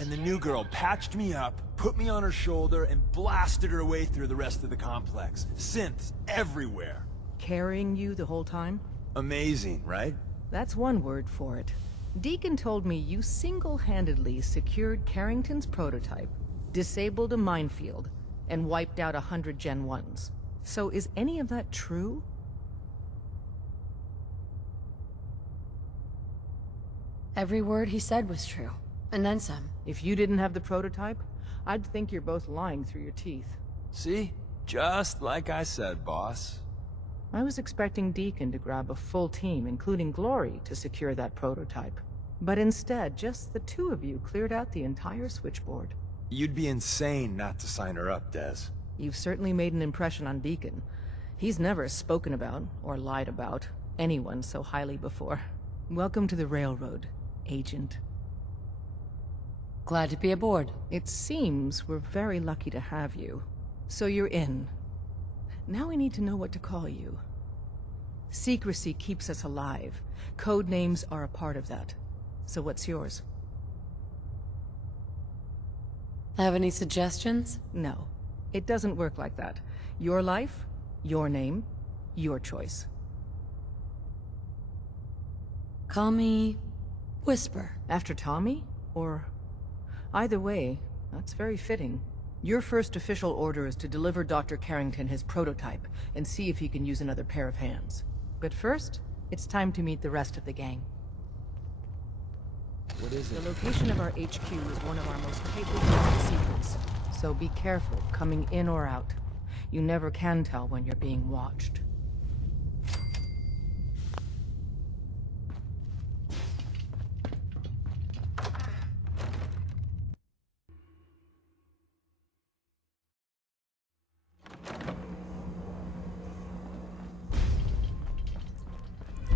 And the new girl patched me up, put me on her shoulder, and blasted her way through the rest of the complex. Synths everywhere. Carrying you the whole time? Amazing, right? That's one word for it. Deacon told me you single-handedly secured Carrington's prototype, disabled a minefield, and wiped out 100 Gen 1s. So is any of that true? Every word he said was true. And then some. If you didn't have the prototype, I'd think you're both lying through your teeth. See? Just like I said, boss. I was expecting Deacon to grab a full team, including Glory, to secure that prototype. But instead, just the two of you cleared out the entire switchboard. You'd be insane not to sign her up, Des. You've certainly made an impression on Deacon. He's never spoken about, or lied about, anyone so highly before. Welcome to the Railroad, Agent. Glad to be aboard. It seems we're very lucky to have you. So you're in. Now we need to know what to call you. Secrecy keeps us alive. Code names are a part of that. So what's yours? Have any suggestions? No. It doesn't work like that. Your life, your name, your choice. Call me Whisper. After Tommy? Or... Either way, that's very fitting. Your first official order is to deliver Dr. Carrington his prototype and see if he can use another pair of hands. But first, it's time to meet the rest of the gang. What is it? The location of our HQ is one of our most capable secrets, so be careful coming in or out. You never can tell when you're being watched.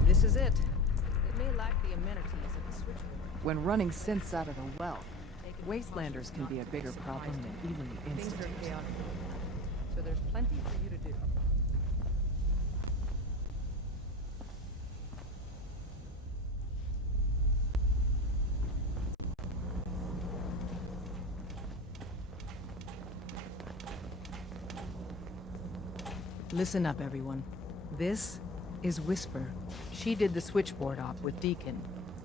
This is it. It may lack the amenities of the switchboard. When running synths out of the well, wastelanders can be a bigger problem than even the Things institute. are chaotic, so there's plenty for you to do. Listen up, everyone. This is Whisper. She did the switchboard op with Deacon.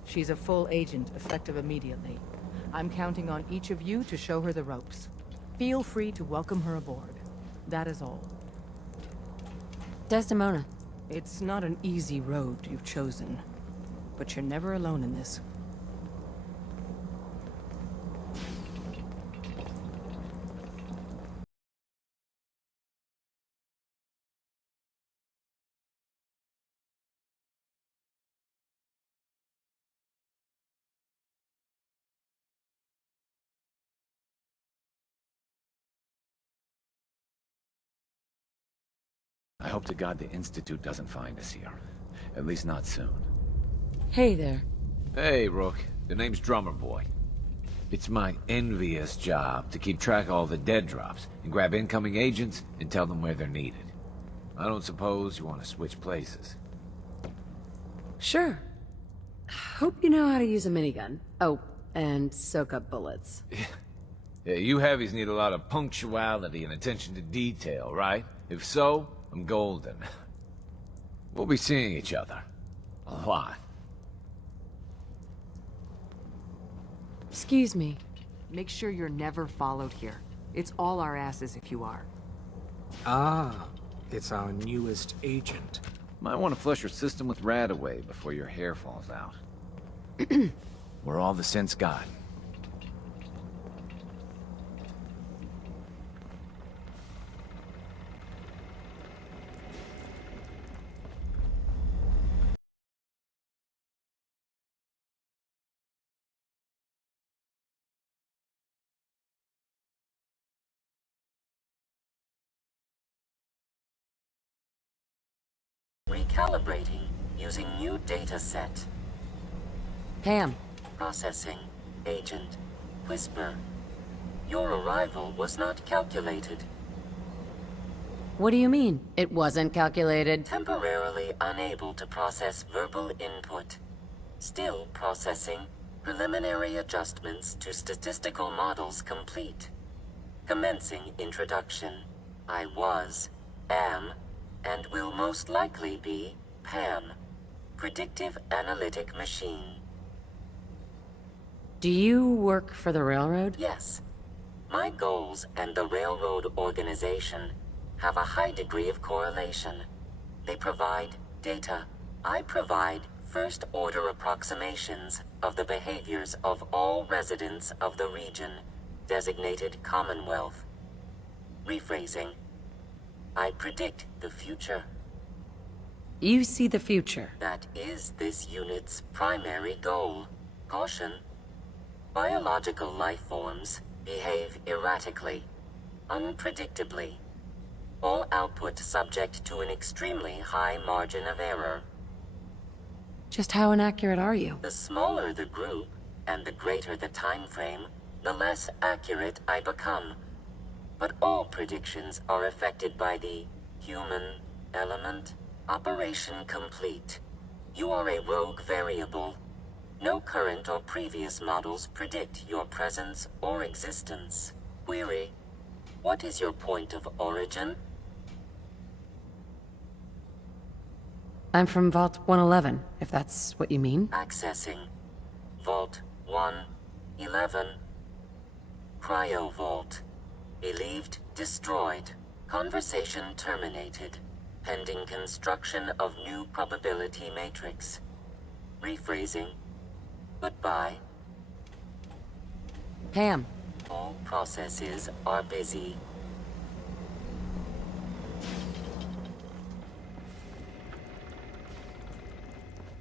She's a full agent, effective immediately. I'm counting on each of you to show her the ropes. Feel free to welcome her aboard. That is all. Desdemona. It's not an easy road you've chosen, but you're never alone in this. I hope to God the Institute doesn't find us here. At least not soon. Hey there. Hey, Rook. The name's Drummer Boy. It's my envious job to keep track of all the dead drops and grab incoming agents and tell them where they're needed. I don't suppose you want to switch places. Sure. Hope you know how to use a minigun. Oh, and soak up bullets. Yeah, you heavies need a lot of punctuality and attention to detail, right? If so, I'm golden. We'll be seeing each other. A lot. Excuse me. Make sure you're never followed here. It's all our asses if you are. Ah, it's our newest agent. Might want to flush your system with Radaway before your hair falls out. We're all the sense got. Recalibrating using new data set. Pam. Processing. Agent. Whisper. Your arrival was not calculated. What do you mean? It wasn't calculated. Temporarily unable to process verbal input. Still processing. Preliminary adjustments to statistical models complete. Commencing introduction. I was, am, and will most likely be Pam. Predictive Analytic Machine. Do you work for the railroad? Yes. My goals and the railroad organization have a high degree of correlation. They provide data. I provide first-order approximations of the behaviors of all residents of the region, designated Commonwealth. Rephrasing. I predict the future. You see the future. That is this unit's primary goal. Caution. Biological life forms behave erratically, unpredictably. All output subject to an extremely high margin of error. Just how inaccurate are you? The smaller the group, and the greater the time frame, the less accurate I become. But all predictions are affected by the human element. Operation complete. You are a rogue variable. No current or previous models predict your presence or existence. Query. What is your point of origin? I'm from Vault 111, if that's what you mean. Accessing. Vault 111. Cryo Vault. Believed destroyed. Conversation terminated. Pending construction of new probability matrix. Rephrasing. Goodbye. Pam. All processes are busy.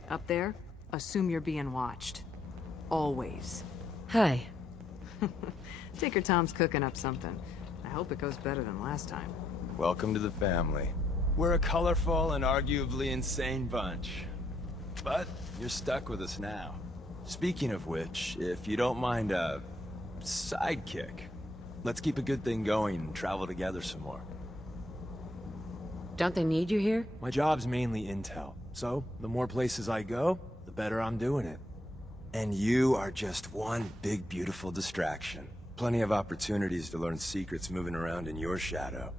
Up there, assume you're being watched. Always. Hi. Tinker Tom's cooking up something. I hope it goes better than last time. Welcome to the family. We're a colorful and arguably insane bunch. But you're stuck with us now. Speaking of which, if you don't mind a sidekick, let's keep a good thing going and travel together some more. Don't they need you here? My job's mainly intel, so the more places I go, the better I'm doing it. And you are just one big, beautiful distraction. Plenty of opportunities to learn secrets moving around in your shadow.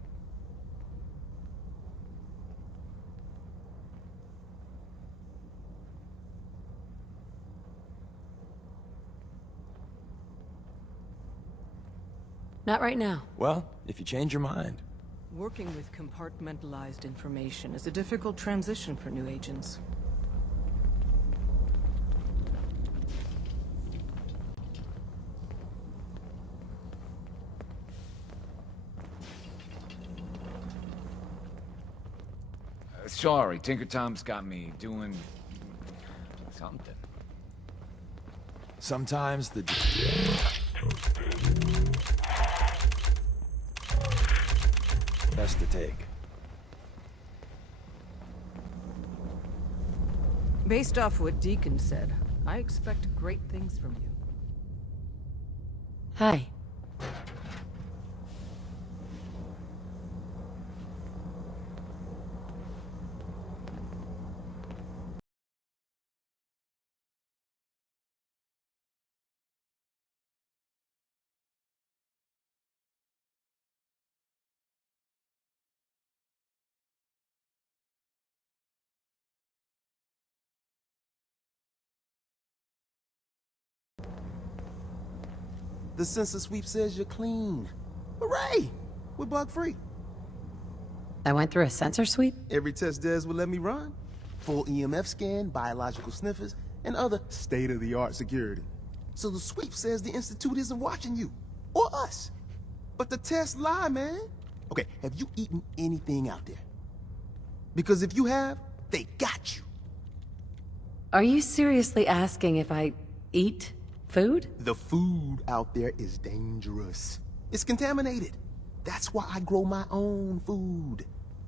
Not right now. Well, if you change your mind. Working with compartmentalized information is a difficult transition for new agents. Sorry, Tinker Tom's got me doing something. Sometimes the... best to take. Based off what Deacon said, I expect great things from you. Hi. The sensor sweep says you're clean. Hooray! We're bug-free. I went through a sensor sweep? Every test Des would let me run. Full EMF scan, biological sniffers, and other state-of-the-art security. So the sweep says the Institute isn't watching you. Or us. But the tests lie, man. Okay, have you eaten anything out there? Because if you have, they got you. Are you seriously asking if I eat food? The food out there is dangerous. It's contaminated. That's why I grow my own food.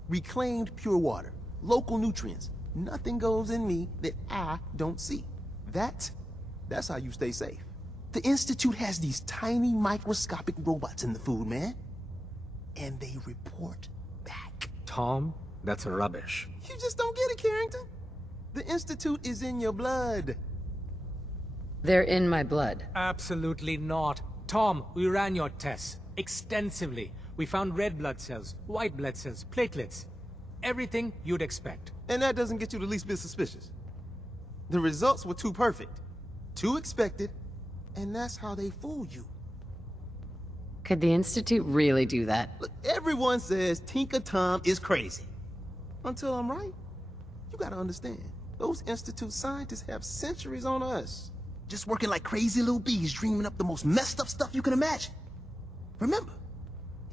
Reclaimed pure water, local nutrients. Nothing goes in me that I don't see. That's how you stay safe. The Institute has these tiny microscopic robots in the food, man. And they report back. Tom, that's rubbish. You just don't get it, Carrington. The Institute is in your blood. They're in my blood. Absolutely not. Tom, we ran your tests. Extensively. We found red blood cells, white blood cells, platelets. Everything you'd expect. And that doesn't get you the least bit suspicious. The results were too perfect, too expected, and that's how they fool you. Could the Institute really do that? Look, everyone says Tinker Tom is crazy. Until I'm right. You gotta understand, those Institute scientists have centuries on us. Just working like crazy little bees, dreaming up the most messed up stuff you can imagine. Remember,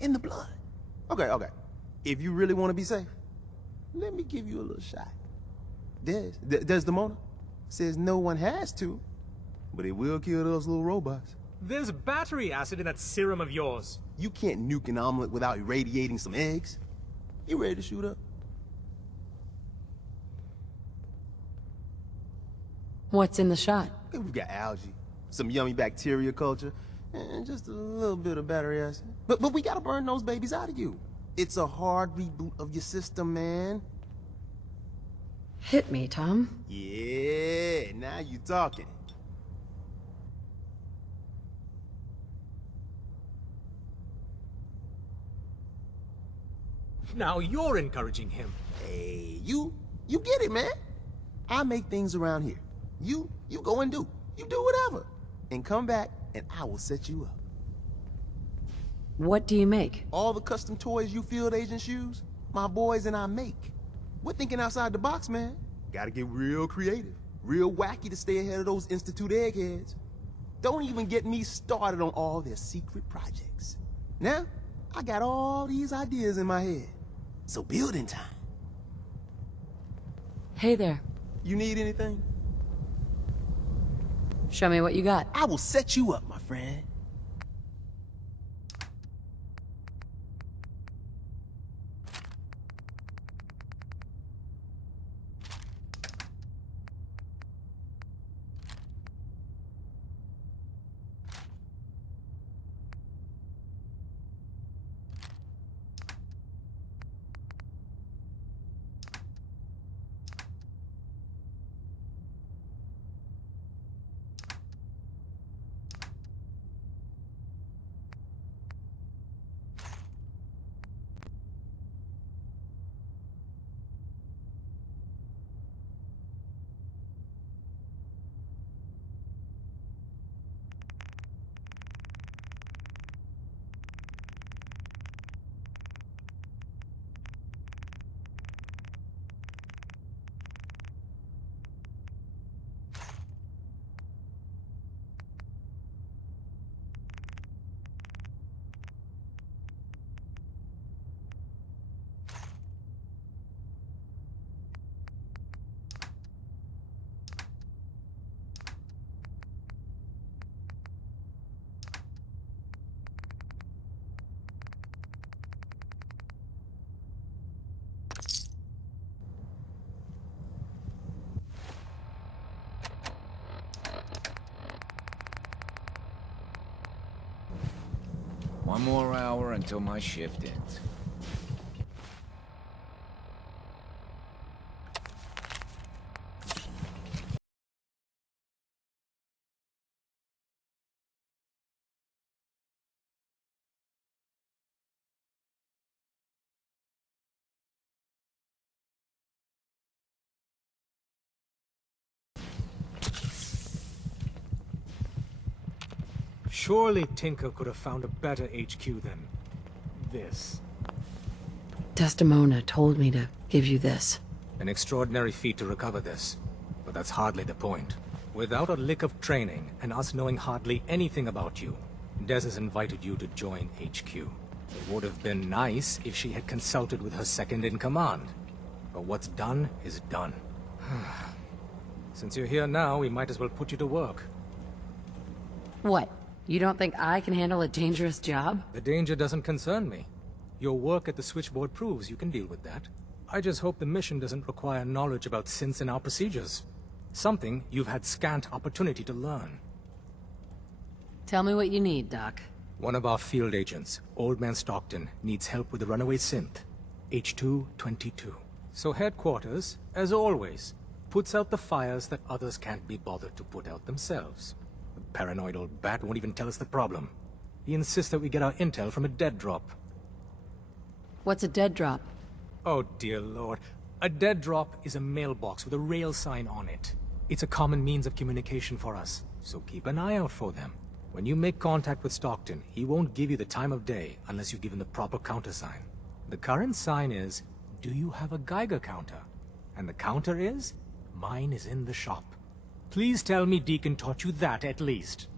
in the blood. Okay. If you really want to be safe, let me give you a little shot. Desdemona says no one has to, but it will kill those little robots. There's battery acid in that serum of yours. You can't nuke an omelet without irradiating some eggs. You ready to shoot up? What's in the shot? Okay, we've got algae, some yummy bacteria culture, and just a little bit of battery acid. But we gotta burn those babies out of you. It's a hard reboot of your system, man. Hit me, Tom. Yeah, now you talking. Now you're encouraging him. Hey, you get it, man. I make things around here. You go and do. You do whatever. And come back, and I will set you up. What do you make? All the custom toys you field agents use, my boys and I make. We're thinking outside the box, man. Gotta get real creative, real wacky to stay ahead of those Institute eggheads. Don't even get me started on all their secret projects. Now, I got all these ideas in my head. So building time. Hey there. You need anything? Show me what you got. I will set you up, my friend. One more hour until my shift ends. Surely Tinker could have found a better HQ than this. Desdemona told me to give you this. An extraordinary feat to recover this. But that's hardly the point. Without a lick of training, and us knowing hardly anything about you, Des has invited you to join HQ. It would have been nice if she had consulted with her second-in-command. But what's done is done. Since you're here now, we might as well put you to work. What? You don't think I can handle a dangerous job? The danger doesn't concern me. Your work at the Switchboard proves you can deal with that. I just hope the mission doesn't require knowledge about synths and our procedures. Something you've had scant opportunity to learn. Tell me what you need, Doc. One of our field agents, Old Man Stockton, needs help with a runaway synth. H222. So headquarters, as always, puts out the fires that others can't be bothered to put out themselves. The paranoid old bat won't even tell us the problem. He insists that we get our intel from a dead drop. What's a dead drop? Oh dear lord. A dead drop is a mailbox with a rail sign on it. It's a common means of communication for us, so keep an eye out for them. When you make contact with Stockton, he won't give you the time of day unless you give him the proper countersign. The current sign is, do you have a Geiger counter? And the counter is, mine is in the shop. Please tell me Deacon taught you that at least.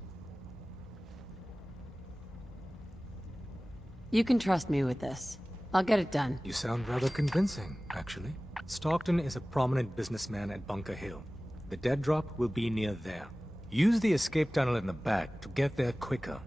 You can trust me with this. I'll get it done. You sound rather convincing, actually. Stockton is a prominent businessman at Bunker Hill. The dead drop will be near there. Use the escape tunnel in the back to get there quicker.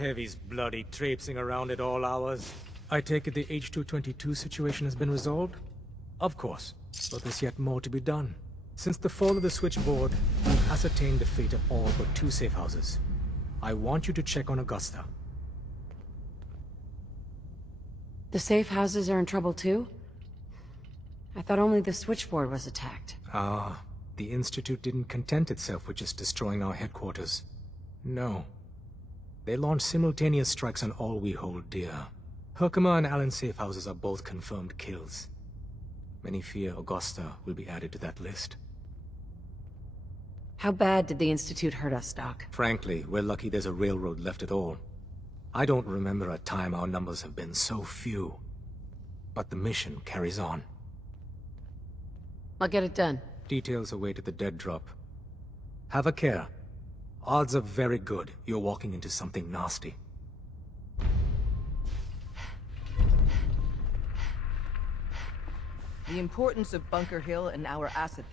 Heavy's bloody traipsing around at all hours. I take it the H-222 situation has been resolved? Of course, but there's yet more to be done. Since the fall of the Switchboard, we've ascertained the fate of all but 2 safe houses. I want you to check on Augusta. The safe houses are in trouble too? I thought only the Switchboard was attacked. Ah, the Institute didn't content itself with just destroying our headquarters. No. They launched simultaneous strikes on all we hold dear. Herkimer and Allen's safe houses are both confirmed kills. Many fear Augusta will be added to that list. How bad did the Institute hurt us, Doc? Frankly, we're lucky there's a railroad left at all. I don't remember a time our numbers have been so few. But the mission carries on. I'll get it done. Details await at the dead drop. Have a care. Odds are very good you're walking into something nasty. The importance of Bunker Hill and our asset.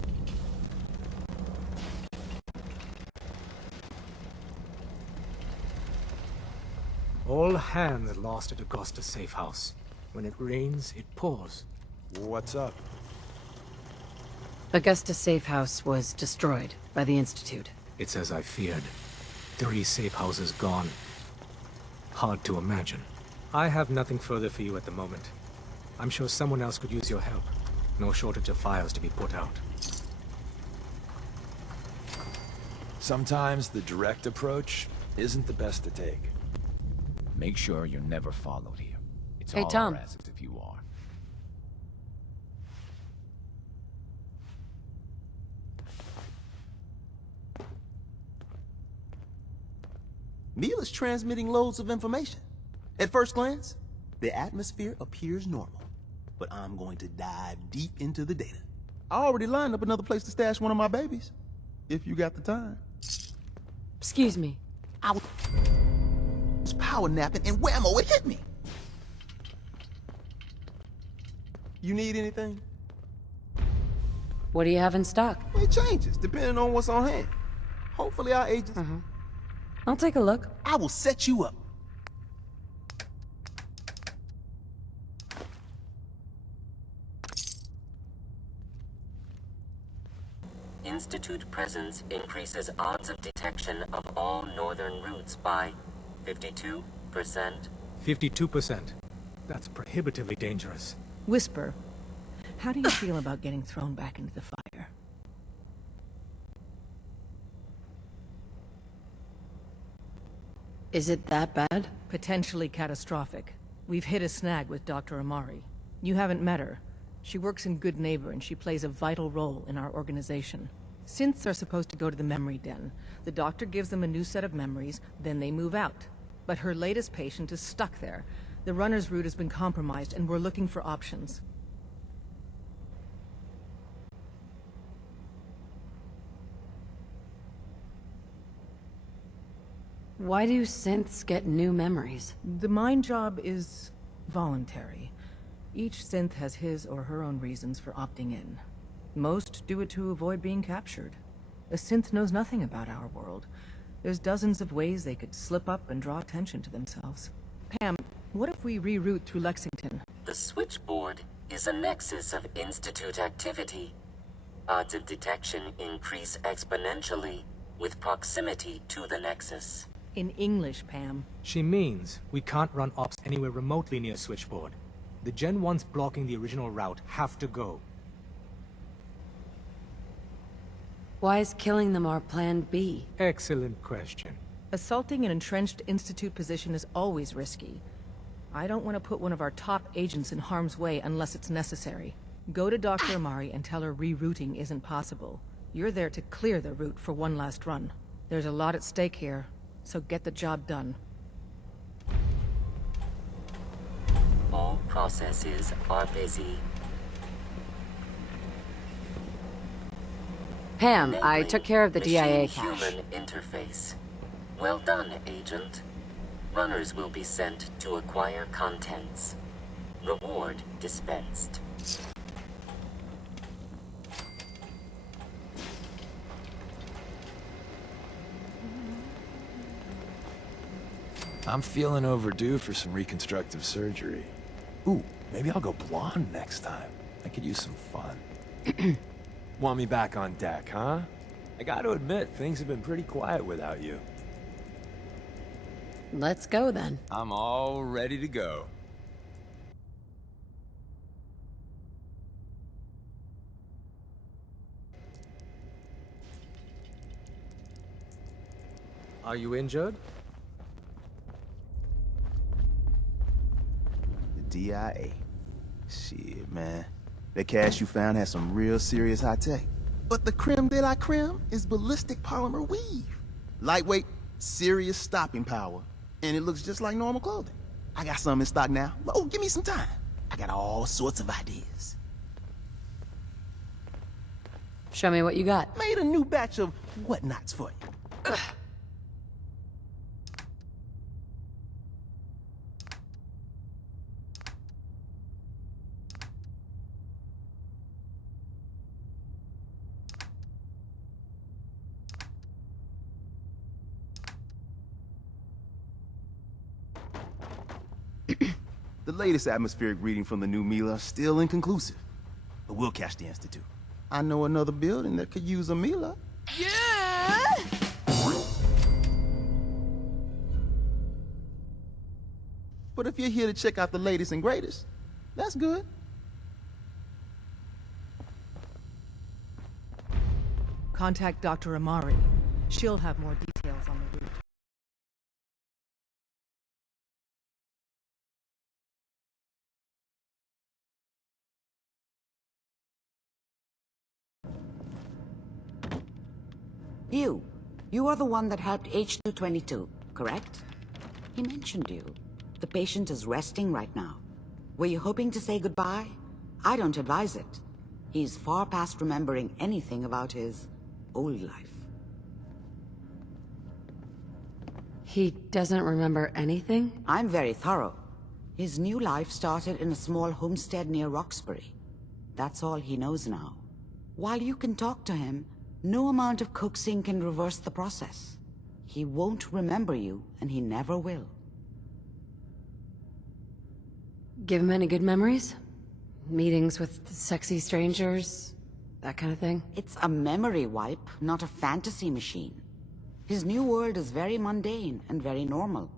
All hands lost at Augusta safe house. When it rains, it pours. What's up? Augusta safe house was destroyed by the Institute. It's as I feared. 3 safe houses gone. Hard to imagine. I have nothing further for you at the moment. I'm sure someone else could use your help. No shortage of fires to be put out. Sometimes the direct approach isn't the best to take. Make sure you're never followed here. It's Hey, all Tom. our assets if you are. Neil is transmitting loads of information. At first glance, the atmosphere appears normal, but I'm going to dive deep into the data. I already lined up another place to stash one of my babies, if you got the time. Excuse me. I was power napping and whammo, it hit me. You need anything? What do you have in stock? It changes, depending on what's on hand. Hopefully our agents... I'll take a look. I will set you up. Institute presence increases odds of detection of all northern routes by 52%. 52%. That's prohibitively dangerous. Whisper, how do you feel about getting thrown back into the fire? Is it that bad? Potentially catastrophic. We've hit a snag with Dr. Amari. You haven't met her. She works in Goodneighbor and she plays a vital role in our organization. Synths are supposed to go to the memory den. The doctor gives them a new set of memories, then they move out. But her latest patient is stuck there. The runner's route has been compromised and we're looking for options. Why do synths get new memories? The mind job is voluntary. Each synth has his or her own reasons for opting in. Most do it to avoid being captured. A synth knows nothing about our world. There's dozens of ways they could slip up and draw attention to themselves. Pam, what if we reroute through Lexington? The Switchboard is a nexus of Institute activity. Odds of detection increase exponentially with proximity to the nexus. In English, Pam. She means we can't run ops anywhere remotely near Switchboard. The Gen 1s blocking the original route have to go. Why is killing them our plan B? Excellent question. Assaulting an entrenched Institute position is always risky. I don't want to put one of our top agents in harm's way unless it's necessary. Go to Dr. Amari and tell her rerouting isn't possible. You're there to clear the route for one last run. There's a lot at stake here, so get the job done. All processes are busy. Pam, I Namely, took care of the DIA cache. machine-human interface. Well done, Agent. Runners will be sent to acquire contents. Reward dispensed. I'm feeling overdue for some reconstructive surgery. Ooh, maybe I'll go blonde next time. I could use some fun. Want me back on deck, huh? I gotta admit, things have been pretty quiet without you. Let's go then. I'm all ready to go. Are you injured? The DIA. Shit, man. That cache you found has some real serious high tech. But the creme de la creme is ballistic polymer weave. Lightweight, serious stopping power. And it looks just like normal clothing. I got some in stock now. Oh, give me some time. I got all sorts of ideas. Show me what you got. Made a new batch of whatnots for you. The latest atmospheric reading from the new Mila is still inconclusive, but we'll catch the Institute. I know another building that could use a Mila. Yeah! But if you're here to check out the latest and greatest, that's good. Contact Dr. Amari. She'll have more details on the route. You are the one that helped H222, correct? He mentioned you. The patient is resting right now. Were you hoping to say goodbye? I don't advise it. He's far past remembering anything about his old life. He doesn't remember anything? I'm very thorough. His new life started in a small homestead near Roxbury. That's all he knows now. While you can talk to him, no amount of coaxing can reverse the process. He won't remember you, and he never will. Give him any good memories? Meetings with sexy strangers? That kind of thing? It's a memory wipe, not a fantasy machine. His new world is very mundane and very normal.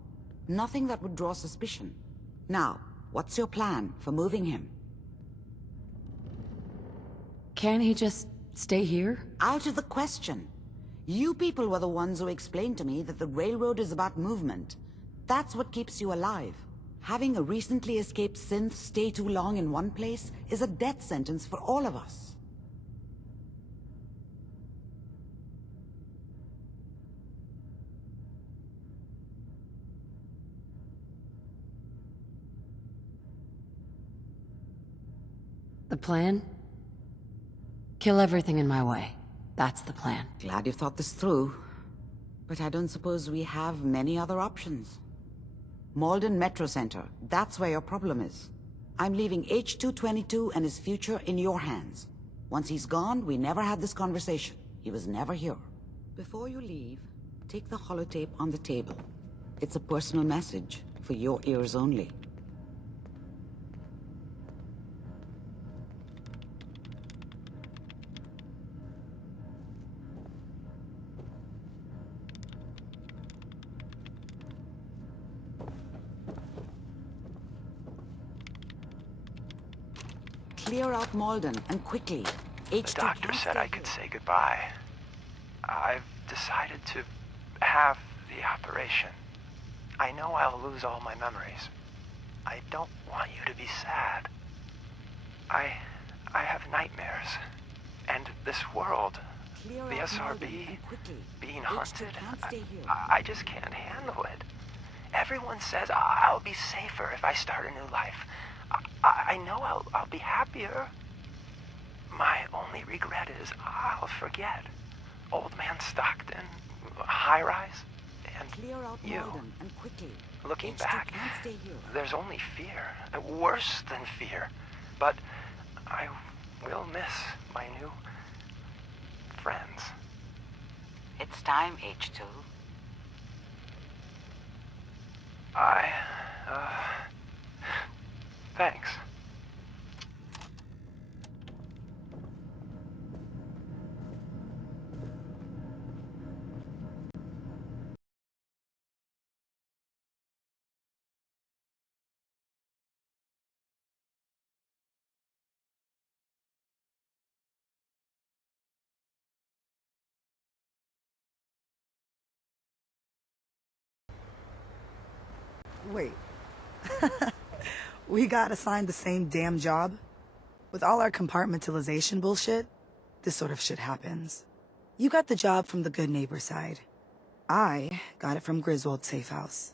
Nothing that would draw suspicion. Now, what's your plan for moving him? Can't he just stay here? Out of the question. You people were the ones who explained to me that the railroad is about movement. That's what keeps you alive. Having a recently escaped synth stay too long in one place is a death sentence for all of us. The plan? Kill everything in my way. That's the plan. Glad you thought this through. But I don't suppose we have many other options. Malden Metro Center, that's where your problem is. I'm leaving H222 and his future in your hands. Once he's gone, we never had this conversation. He was never here. Before you leave, take the holotape on the table. It's a personal message, for your ears only. Clear out Malden, and quickly. The doctor said I could say goodbye. I've decided to have the operation. I know I'll lose all my memories. I don't want you to be sad. I have nightmares. And this world, the SRB, being hunted, I just can't handle it. Everyone says I'll be safer if I start a new life. I know I'll be happier. My only regret is I'll forget Old Man Stockton, High Rise, and you. Looking back, there's only fear, worse than fear. But I will miss my new friends. It's time, H2. I, thanks. Wait. We got assigned the same damn job? With all our compartmentalization bullshit, this sort of shit happens. You got the job from the Goodneighbor side. I got it from Griswold's safe house.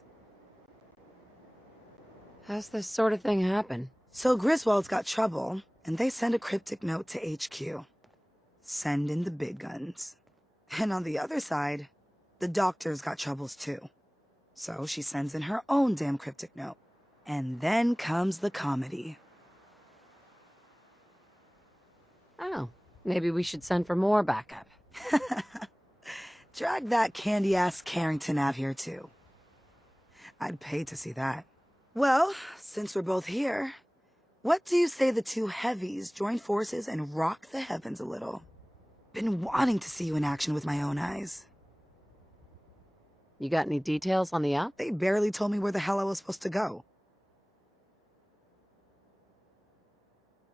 How's this sort of thing happen? So Griswold's got trouble, and they send a cryptic note to HQ. Send in the big guns. And on the other side, the doctor's got troubles too. So she sends in her own damn cryptic note. And then comes the comedy. Oh, maybe we should send for more backup. Drag that candy-ass Carrington out here too. I'd pay to see that. Well, since we're both here, what do you say the two heavies join forces and rock the heavens a little? Been wanting to see you in action with my own eyes. You got any details on the out? They barely told me where the hell I was supposed to go.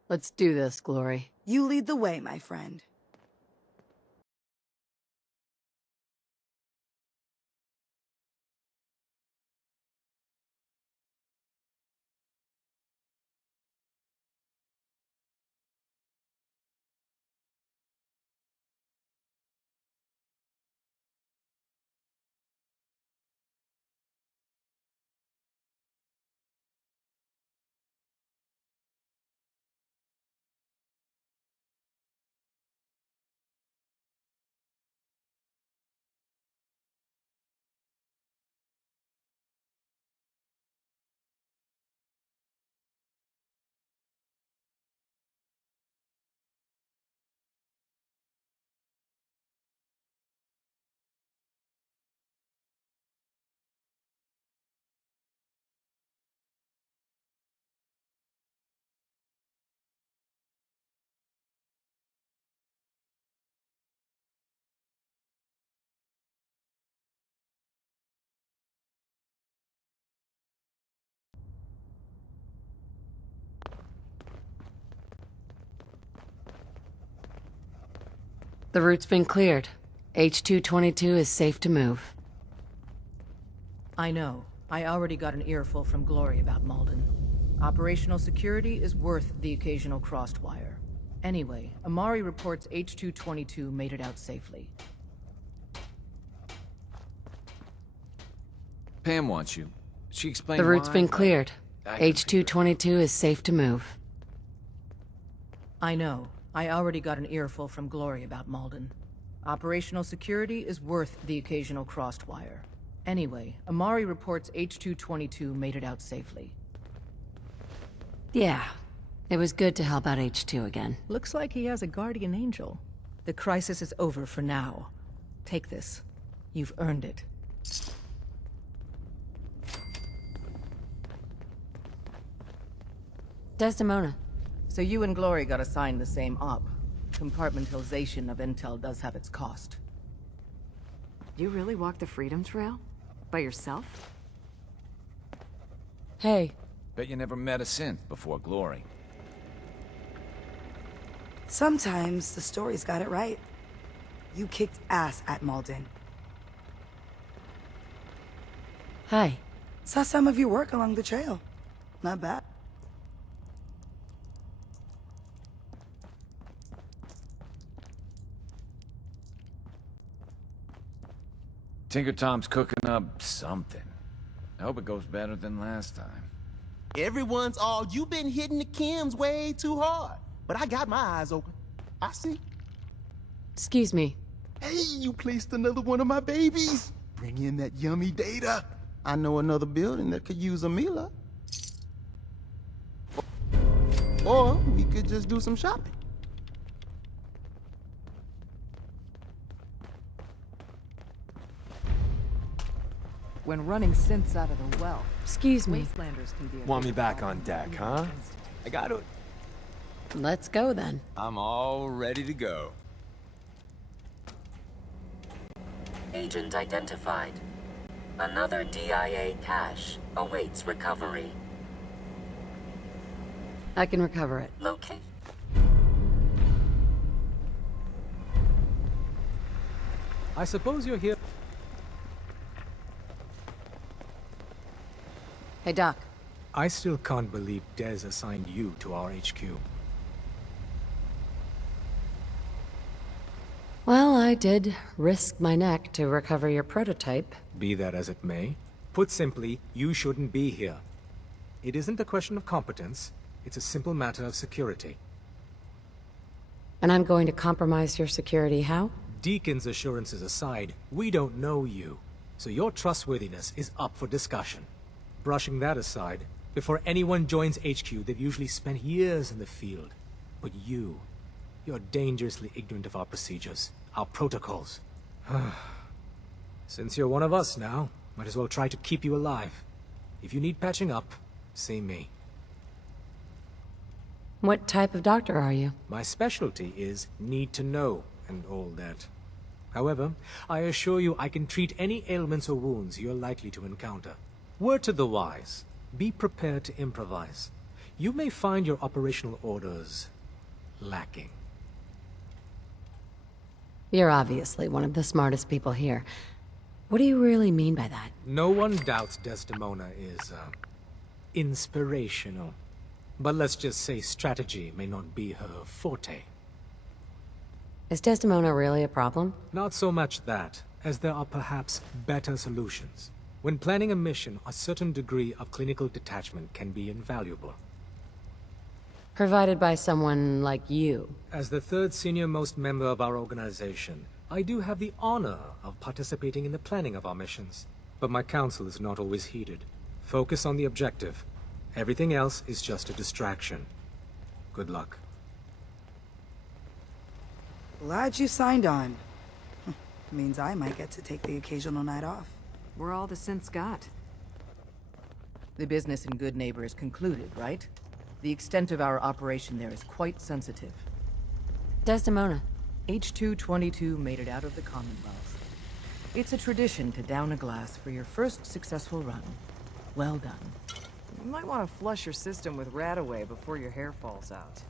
Let's do this, Glory. You lead the way, my friend. The route's been cleared. H-222 is safe to move. I know. I already got an earful from Glory about Malden. Operational security is worth the occasional crossed wire. Anyway, Amari reports H-222 made it out safely. Pam wants you. She explained The route's why, been but cleared. I can H-222 is safe to move. I know. I already got an earful from Glory about Malden. Operational security is worth the occasional crossed wire. Anyway, Amari reports H-222 made it out safely. Yeah. It was good to help out H-2 again. Looks like he has a guardian angel. The crisis is over for now. Take this. You've earned it. Desdemona. So you and Glory got assigned the same op. Compartmentalization of intel does have its cost. You really walked the Freedom Trail? By yourself? Hey. Bet you never met a synth before Glory. Sometimes the story's got it right. You kicked ass at Malden. Hi. Saw some of your work along the trail. Not bad. Tinker Tom's cooking up something. I hope it goes better than last time. Everyone's all, "You been hitting the chems way too hard." But I got my eyes open. I see. Excuse me. Hey, you placed another one of my babies. Bring in that yummy data. I know another building that could use a Mila. Or we could just do some shopping. When running synths out of the well, Excuse me. Wastelanders can be a Want me bigger back problem on than deck, even huh? against it. I got it. Let's go then. I'm all ready to go. Agent identified. Another DIA cache awaits recovery. I can recover it. Locate. I suppose you're here. Hey, Doc. I still can't believe Des assigned you to our HQ. Well, I did risk my neck to recover your prototype. Be that as it may. Put simply, you shouldn't be here. It isn't a question of competence, it's a simple matter of security. And I'm going to compromise your security how? Deacon's assurances aside, we don't know you, so your trustworthiness is up for discussion. Brushing that aside, before anyone joins HQ, they've usually spent years in the field. But you're dangerously ignorant of our procedures, our protocols. Since you're one of us now, might as well try to keep you alive. If you need patching up, see me. What type of doctor are you? My specialty is need to know and all that. However, I assure you I can treat any ailments or wounds you're likely to encounter. Word to the wise, be prepared to improvise. You may find your operational orders lacking. You're obviously one of the smartest people here. What do you really mean by that? No one doubts Desdemona is, inspirational. But let's just say strategy may not be her forte. Is Desdemona really a problem? Not so much that, as there are perhaps better solutions. When planning a mission, a certain degree of clinical detachment can be invaluable. Provided by someone like you. As the third senior-most member of our organization, I do have the honor of participating in the planning of our missions. But my counsel is not always heeded. Focus on the objective. Everything else is just a distraction. Good luck. Glad you signed on. Means I might get to take the occasional night off. We're all the synths got. The business in Goodneighbor is concluded, right? The extent of our operation there is quite sensitive. Desdemona. H-222 made it out of the Commonwealth. It's a tradition to down a glass for your first successful run. Well done. You might want to flush your system with Radaway before your hair falls out.